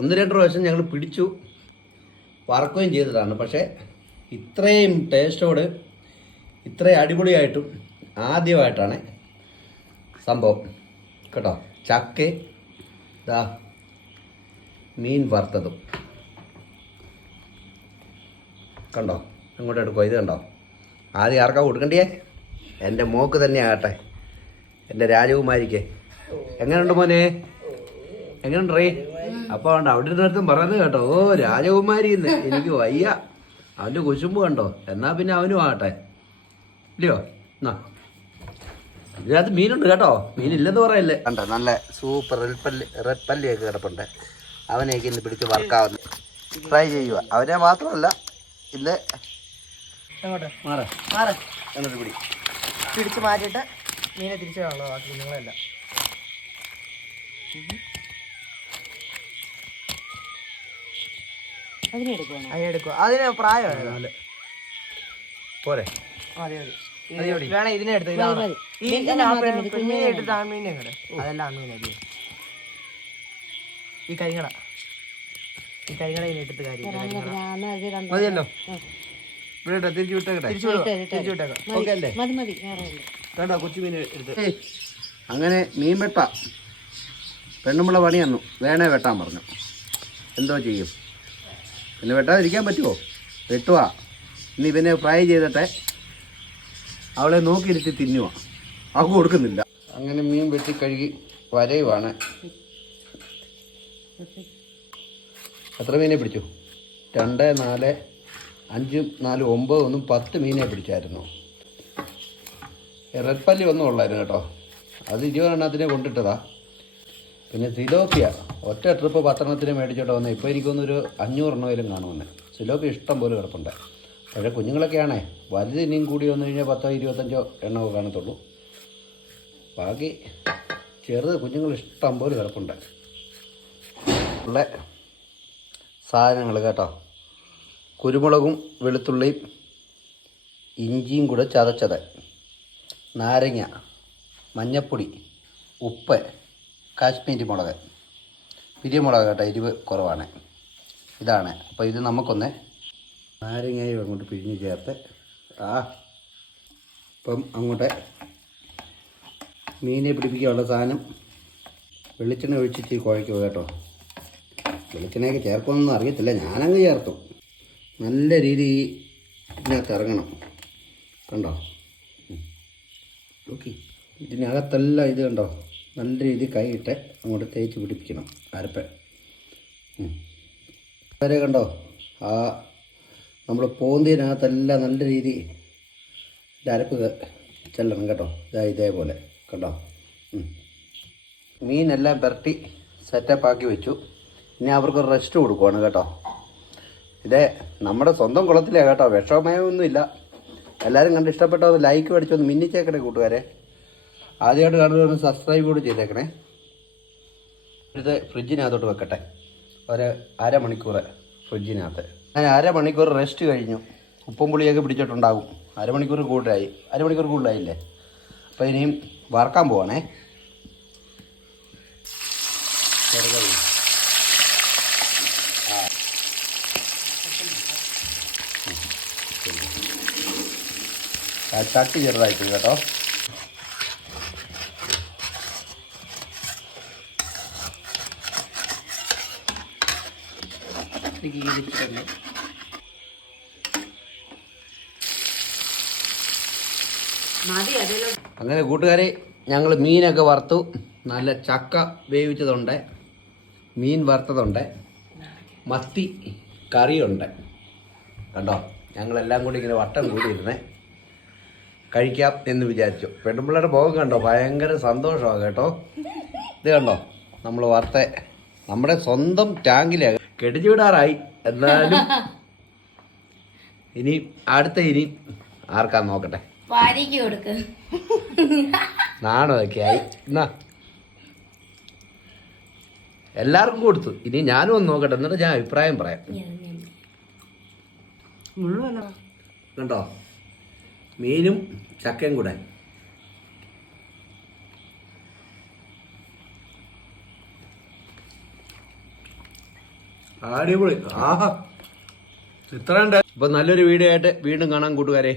1-2 പ്രാവശ്യം ഞങ്ങൾ പിടിച്ചു വറക്കുകയും ചെയ്തതാണ്. പക്ഷേ ഇത്രയും ടേസ്റ്റോട് ഇത്രയും അടിപൊളിയായിട്ടും ആദ്യമായിട്ടാണ് സംഭവം കേട്ടോ. ചക്ക ഇതാ മീൻ വറുത്തതും കണ്ടോ. അങ്ങോട്ട് എടുക്കുമോ? ഇത് കണ്ടോ. ആദ്യം ആർക്കാ കൊടുക്കണ്ടേ? എൻ്റെ മോക്ക് തന്നെ ആകട്ടെ, എൻ്റെ രാജകുമാരിക്ക്. എങ്ങനെയുണ്ട് മോനെ? എങ്ങനെയുണ്ട് റേ? അപ്പോൾ ഉണ്ട് അവിടെ ഇരുന്നിടത്തും പറഞ്ഞത് കേട്ടോ, ഓ രാജകുമാരി എന്ന്. എനിക്ക് വയ്യ, അവൻ്റെ കുശുമ്പ് കണ്ടോ. എന്നാൽ പിന്നെ അവനും ആകട്ടെ ഇല്ലയോ. എന്നാ ഇതിനകത്ത് മീനുണ്ട് കേട്ടോ, മീനില്ലെന്ന് പറയല്ലേ. കണ്ടോ നല്ല സൂപ്പർ റെഡ് പല്ലിയൊക്കെ കിടപ്പുണ്ട്. അവനെയൊക്കെ ഇന്ന് പിടിച്ച് വറുക്കാവുന്ന ട്രൈ ചെയ്യുക. അവനെ മാത്രമല്ല ഇന്ന് എന്നിട്ട് പിടിച്ച് മാറ്റിയിട്ട് മീനെ തിരിച്ചു കാണുള്ളൂ. ബാക്കി കുഞ്ഞുങ്ങളല്ല. അതിനെടുക്കുക. അതിന് പ്രായമാണ് പോരെ. മതി മതി. വേണം ഇതിനെ എടുത്ത് മീനെ എടുത്ത് ആ മീനെ ഇങ്ങട്. അതെല്ലാം മീനല്ലേ ഈ കരിങ്ങട. ഈ കരിങ്ങട ഇതിനെടുത്ത് കാര്യം മതിയല്ലോ. ഇവിടെ തിരിച്ചു വിട്ടേക്കട്ടെ. തിരിച്ചു വിട്ടേക്കാം. ഓക്കെ അല്ലേ? കേട്ടോ കൊച്ചു മീൻ എടുത്ത്. അങ്ങനെ മീൻ വെട്ടാം. പെണ്ണുമ്പള പണി തന്നു, വേണേ വെട്ടാൻ പറഞ്ഞു. എന്തോ ചെയ്യും പിന്നെ, വെട്ടാതിരിക്കാൻ പറ്റുമോ? വെട്ടുക. ഇനി ഇവനെ ഫ്രൈ ചെയ്തിട്ടെ അവളെ നോക്കിയിരുത്തി തിന്നുക. അവൾക്ക് കൊടുക്കുന്നില്ല. അങ്ങനെ മീൻ വെട്ടി കഴുകി വരയുവാണ്. എത്ര മീനെ പിടിച്ചു? 2, 4, 5, 4, 9 ഒന്നും 10 മീനെ പിടിച്ചായിരുന്നു. റെഡ് പല്ലി ഒന്നും ഉള്ളായിരുന്നു കേട്ടോ, അത് 20 എണ്ണത്തിനെ കൊണ്ടിട്ടതാ. പിന്നെ സിലോപ്പിയ ഒറ്റ ട്രിപ്പ് 10 എണ്ണത്തിന് മേടിച്ചോട്ട് വന്നത്. ഇപ്പോൾ എനിക്കൊന്നൊരു 500 എണ്ണമെങ്കിലും കാണുമെന്ന്. സിലോപ്പിയ ഇഷ്ടം പോലെ കിടപ്പുണ്ട്. പക്ഷേ കുഞ്ഞുങ്ങളൊക്കെയാണേ വലുത് ഇനിയും കൂടി വന്നു കഴിഞ്ഞാൽ 10, 25 എണ്ണമൊക്കെ കാണത്തുള്ളൂ. ബാക്കി ചെറുത് കുഞ്ഞുങ്ങൾ ഇഷ്ടം പോലെ കിടപ്പുണ്ട്. ഉള്ള സാധനങ്ങൾ കേട്ടോ, കുരുമുളകും വെളുത്തുള്ളിയും ഇഞ്ചിയും കൂടെ ചതച്ചത്, നാരങ്ങ, മഞ്ഞപ്പൊടി, ഉപ്പ്, കാശ്മീരി മുളക്, പിരിയമുളക് കേട്ടോ, എരിവ് കുറവാണ്. ഇതാണ്. അപ്പോൾ ഇത് നമുക്കൊന്ന് നാരങ്ങയും അങ്ങോട്ട് പിഴിഞ്ഞ് ചേർത്ത് ഇപ്പം അങ്ങോട്ട് മീനെ പിടിപ്പിക്കാനുള്ള സാധനം വെളിച്ചെണ്ണ ഒഴിച്ചിട്ട് കുഴയ്ക്കുക കേട്ടോ. വെളിച്ചെണ്ണയൊക്കെ ചേർക്കുമെന്നൊന്നും അറിയത്തില്ല, ഞാനങ്ങ് ചേർത്തു. നല്ല രീതി ഇതിനകത്ത് ഇറങ്ങണം കണ്ടോ. ഓക്കെ, ഇതിനകത്തെല്ലാം ഇത് കണ്ടോ, നല്ല രീതി കൈയിട്ട് അങ്ങോട്ട് തേച്ച് പിടിപ്പിക്കണം അരപ്പ് വരെ കണ്ടോ. ആ നമ്മൾ പോന്തിനകത്തെല്ലാം നല്ല രീതി അരപ്പ് ചെല്ലണം കേട്ടോ. ഇതേപോലെ കണ്ടോ. മീനെല്ലാം പുരട്ടി സെറ്റപ്പാക്കി വെച്ചു. ഇനി അവർക്ക് റെസ്റ്റ് കൊടുക്കുവാണ് കേട്ടോ. ഇത് നമ്മുടെ സ്വന്തം കുളത്തിലാണ് കേട്ടോ, വിഷമയമൊന്നുമില്ല. എല്ലാവരും കണ്ട് ഇഷ്ടപ്പെട്ടോ ഒന്ന് ലൈക്ക് മേടിച്ചൊന്ന് മിന്നിച്ചേക്കണേ കൂട്ടുകാരെ. ആദ്യമായിട്ട് കാണുന്നവരൊന്ന് സബ്സ്ക്രൈബ് കൂടി ചെയ്തേക്കണേ. ഇത് ഫ്രിഡ്ജിനകത്തോട്ട് വെക്കട്ടെ ഒരു അരമണിക്കൂർ ഫ്രിഡ്ജിനകത്ത്. ഞാൻ അരമണിക്കൂർ റെസ്റ്റ് കഴിഞ്ഞു. ഉപ്പും പുളിയൊക്കെ പിടിച്ചിട്ടുണ്ടാകും. അരമണിക്കൂർ കൂടുതലായില്ലേ. അപ്പോൾ ഇനിയും വറക്കാൻ പോവാണേ. ചട്ടി ചെറുതായിട്ട് കേട്ടോ. അങ്ങനെ കൂട്ടുകാരെ, ഞങ്ങൾ മീനൊക്കെ വറുത്തു. നല്ല ചക്ക വേവിച്ചതുണ്ട്, മീൻ വറുത്തതുണ്ട്, മത്തി കറിയുണ്ട് കണ്ടോ. ഞങ്ങളെല്ലാം കൂടി ഇങ്ങനെ വട്ടം കൂടിയിരുന്നേ കഴിക്കാം എന്ന് വിചാരിച്ചു. പെണ്ണുമ്പിള്ളയുടെ മുഖം കണ്ടോ, ഭയങ്കര സന്തോഷമാണ് കേട്ടോ. ഇത് കണ്ടോ, നമ്മൾ വറുത്ത നമ്മുടെ സ്വന്തം ടാങ്കിലാണ്. കെട്ടിച്ചു വിടാറായി, എന്നാലും ഇനി ഇനി ആർക്കാന്ന് നോക്കട്ടെ. നാണമൊക്കെ ആയി. എന്നാ എല്ലാവർക്കും കൊടുത്തു. ഇനി ഞാനും ഒന്ന് നോക്കട്ടെ, എന്നിട്ട് ഞാൻ അഭിപ്രായം പറയാം. കണ്ടോ, മീനും ചക്കയും കൂടെ. അടിപൊളി ആഹാ ഇത്രയുണ്ട്. അപ്പൊ നല്ലൊരു വീഡിയോ ആയിട്ട് വീണ്ടും കാണാൻ കൂട്ടുകാരെ.